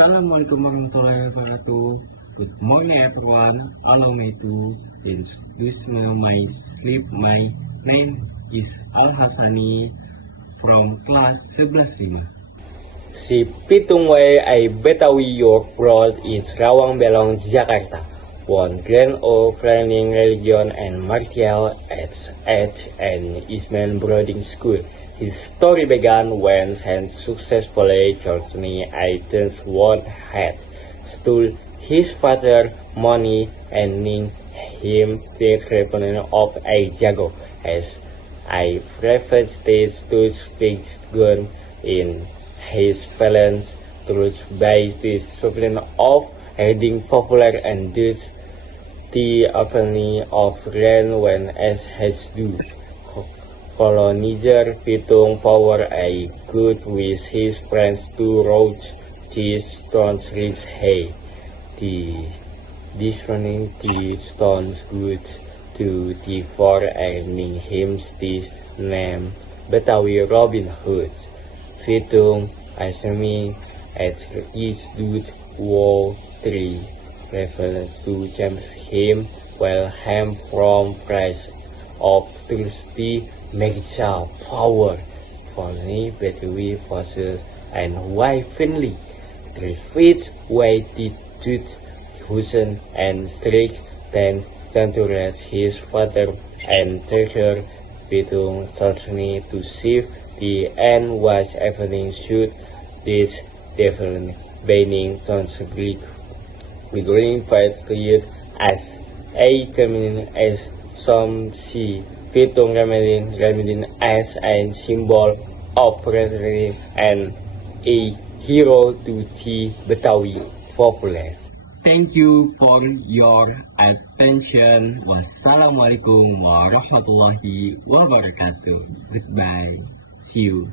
Assalamualaikum warahmatullahi wabarakatuh. Good morning everyone. Allow me to introduce my sleep. My name is Al Hasani from class 11 5. Si Pitung Way ay Betawi York Road in Rawang Belong, Jakarta. Won Grand O Training Religion and Martial Arts at an Eastman Boarding School. His story began when he successfully journey items one had stole his father's money and named him the Revenant of a Jago as I private state to speak gun in his balance truth by the sovereign of heading popular and thus the avenue of land when as has do. Colonizer Pitung power a good with his friends to roach these stones reach hay. This running the stones good to the for earning him this name Betawi Robin Hood. Pitung assuming at each dude wall tree referred to James him while ham from price of thirsty magical power for me Betawi forces and why Finley 3 feet weighted tooth Hussein and strict then censured his father and treasure Pitung certainly to save the end was everything should this definitely banning sons Greek we green fight create as a community as some see Pitung remain as a symbol of bravery and a hero to the Betawi popular. Thank you for your attention. Wassalamualaikum warahmatullahi wabarakatuh. Goodbye. See you.